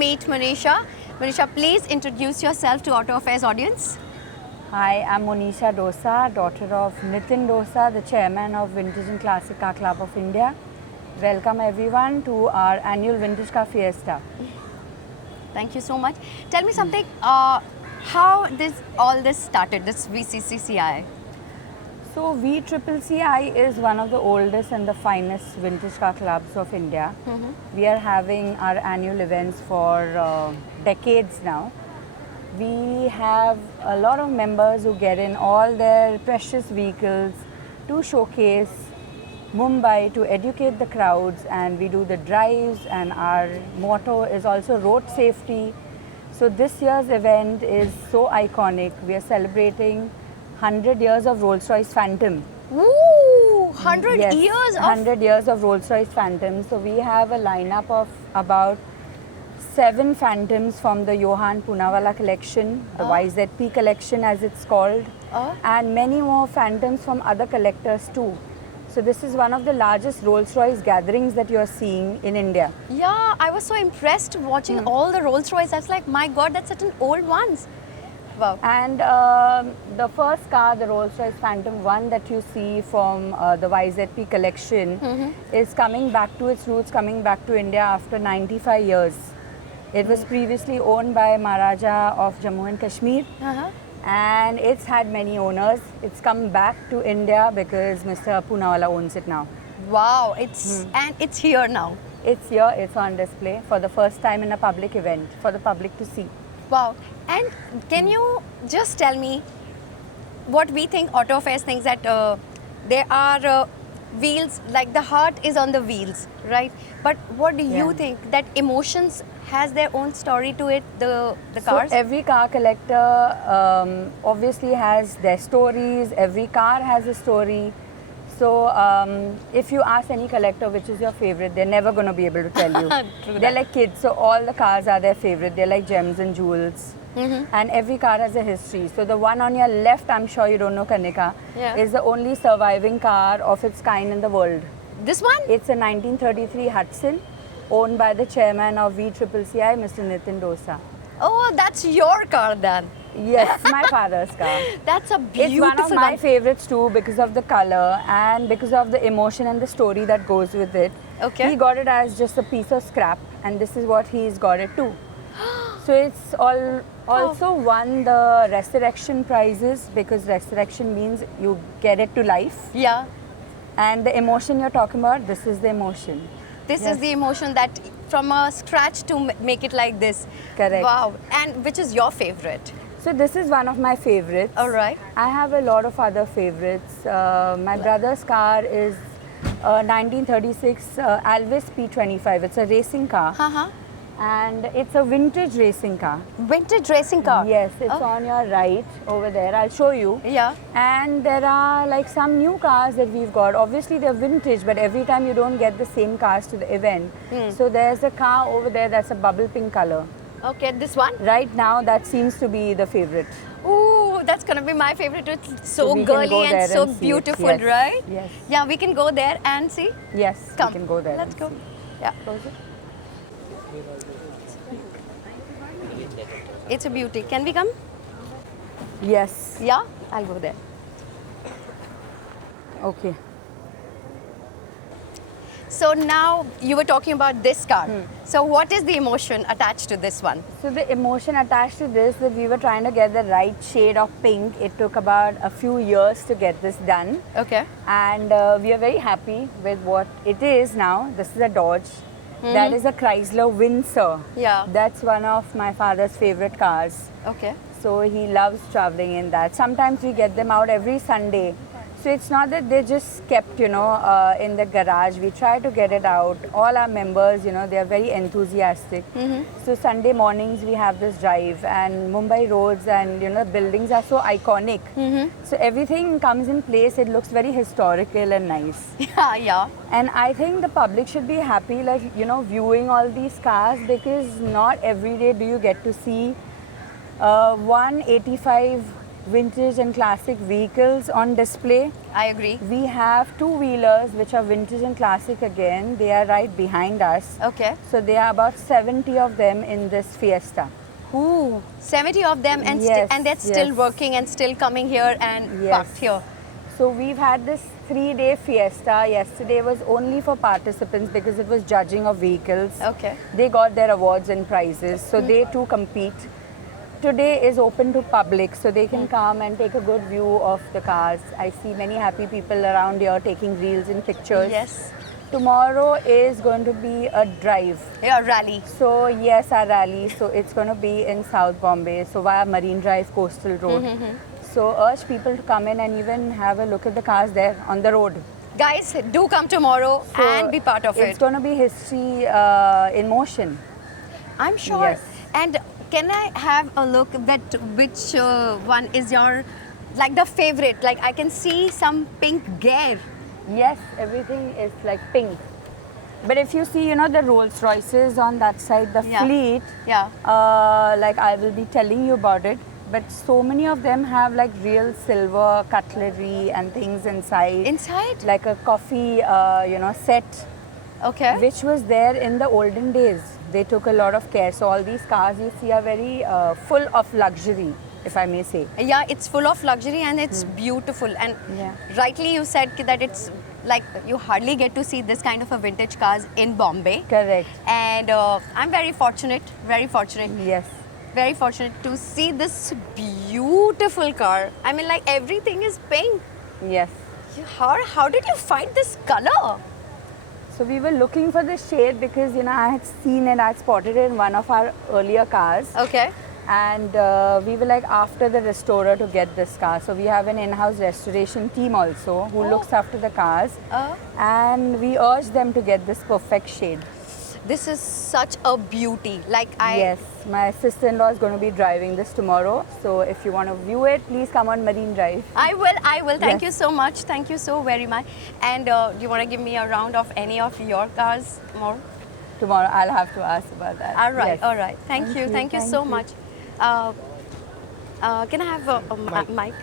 meet Monisha. Monisha, please introduce yourself to Auto Affairs audience. Hi, I'm Monisha Dosa, daughter of Nitin Dosa, the chairman of Vintage and Classic Car Club of India. Welcome everyone to our annual Vintage Car Fiesta. Thank you so much. Tell me something, how all this started, this VCCCI? So VCCCI is one of the oldest and the finest vintage car clubs of India. We are having our annual events for decades now. We have a lot of members who get in all their precious vehicles to showcase Mumbai, to educate the crowds, and we do the drives, and our motto is also road safety. So this year's event is so iconic. We are celebrating 100 years of Rolls-Royce Phantom. Ooh, 100 Yes, years of... 100 years of Rolls-Royce Phantom. So we have a lineup of about 7 Phantoms from the Johan Poonawalla collection, the YZP collection as it's called, and many more Phantoms from other collectors too. So this is one of the largest Rolls-Royce gatherings that you're seeing in India. Yeah, I was so impressed watching all the Rolls-Royce. I was like, my God, that's such an old ones. Wow. And the first car, the Rolls-Royce Phantom 1 that you see from the YZP collection is coming back to its roots, coming back to India after 95 years. It was previously owned by Maharaja of Jammu and Kashmir, and it's had many owners. It's come back to India because Mr. Poonawalla owns it now. Wow, and it's here now. It's here, it's on display for the first time in a public event for the public to see. Wow. And can you just tell me what we think Auto Affairs thinks that there are wheels, like the heart is on the wheels, right? But what do you think that emotions has their own story to it, the cars? So every car collector obviously has their stories. Every car has a story. So if you ask any collector which is your favorite, they're never going to be able to tell you. They're like kids, so all the cars are their favorite. They're like gems and jewels. And every car has a history. So the one on your left, I'm sure you don't know, Kanika, is the only surviving car of its kind in the world. This one? It's a 1933 Hudson, owned by the chairman of VCCCI, Mr. Nitin Dosa. Oh, that's your car then. Yes, my father's car. That's a beautiful It's one of my favorites too because of the color and because of the emotion and the story that goes with it. Okay. He got it as just a piece of scrap, and this is what he's got it too. So it's also won the resurrection prizes because resurrection means you get it to life. Yeah. And the emotion you're talking about, this is the emotion. This is the emotion that from a scratch to make it like this. Correct. Wow. And which is your favorite? So this is one of my favorites. All right. I have a lot of other favorites. My brother's car is a 1936 Alvis P25. It's a racing car. And it's a vintage racing car. Vintage racing car? Yes, it's on your right over there. I'll show you. Yeah. And there are like some new cars that we've got. Obviously they're vintage, but every time you don't get the same cars to the event. So there's a car over there that's a bubble pink color. Okay, this one? Right now that seems to be the favorite. Ooh, that's gonna be my favorite. It's so we can go girly and there so and see it. beautiful, Yes. right? Yes. Yeah, we can go there and see. Yes, Come. we can go there. Let's and go. see. Yeah. Close it. It's a beauty. Can we come? Yes. Yeah, I'll go there. Okay. So now you were talking about this car. So what is the emotion attached to this one? So the emotion attached to this, that we were trying to get the right shade of pink. It took about a few years to get this done. Okay. And we are very happy with what it is now. This is a Dodge. That is a Chrysler Windsor. Yeah. That's one of my father's favorite cars. Okay. So he loves traveling in that. Sometimes we get them out every Sunday. So it's not that they're just kept, in the garage. We try to get it out. All our members, they are very enthusiastic. So Sunday mornings we have this drive, and Mumbai roads and, buildings are so iconic. So everything comes in place. It looks very historical and nice. Yeah, yeah. And I think the public should be happy, viewing all these cars, because not every day do you get to see 185 vintage and classic vehicles on display. I agree. We have two-wheelers which are vintage and classic again. They are right behind us. Okay. So there are about 70 of them in this fiesta. Ooh, 70 of them, and Yes, and that's still yes. working and still coming here and Yes. parked here. So we've had this 3-day fiesta. Yesterday was only for participants because it was judging of vehicles. Okay. They got their awards and prizes, so they too compete. Today is open to public, so they can come and take a good view of the cars. I see many happy people around here taking reels and pictures. Yes. Tomorrow is going to be a drive. Yeah, rally. So yes, our rally. So it's going to be in South Bombay, so via Marine Drive Coastal Road. So urge people to come in and even have a look at the cars there on the road. Guys, do come tomorrow So and be part of It's it. going to be history in motion. I'm sure. Yes. And can I have a look that which one is your, like the favorite? Like I can see some pink gear. Yes, everything is like pink. But if you see, the Rolls Royces on that side, the Yeah. fleet, Yeah. like I will be telling you about it. But so many of them have like real silver cutlery and things inside. Inside? Like a coffee, set, Okay. which was there in the olden days. They took a lot of care. So all these cars you see are very full of luxury, if I may say. Yeah, it's full of luxury and it's beautiful. And Yeah. rightly you said that it's like you hardly get to see this kind of a vintage cars in Bombay. Correct. And I'm very fortunate Yes. to see this beautiful car. I mean, like everything is pink. Yes. How did you find this color? So we were looking for the shade because I had seen it, I had spotted it in one of our earlier cars. Okay. And we were like after the restorer to get this car. So we have an in-house restoration team also who looks after the cars. And we urge them to get this perfect shade. This is such a beauty. Like Yes, my sister-in-law is going to be driving this tomorrow. So if you want to view it, please come on Marine Drive. I will. Thank Yes. you so much. Thank you so very much. And do you want to give me a round of any of your cars more? Tomorrow I'll have to ask about that. All right, Yes. all right. Thank you. Thank you so much. Can I have a mic?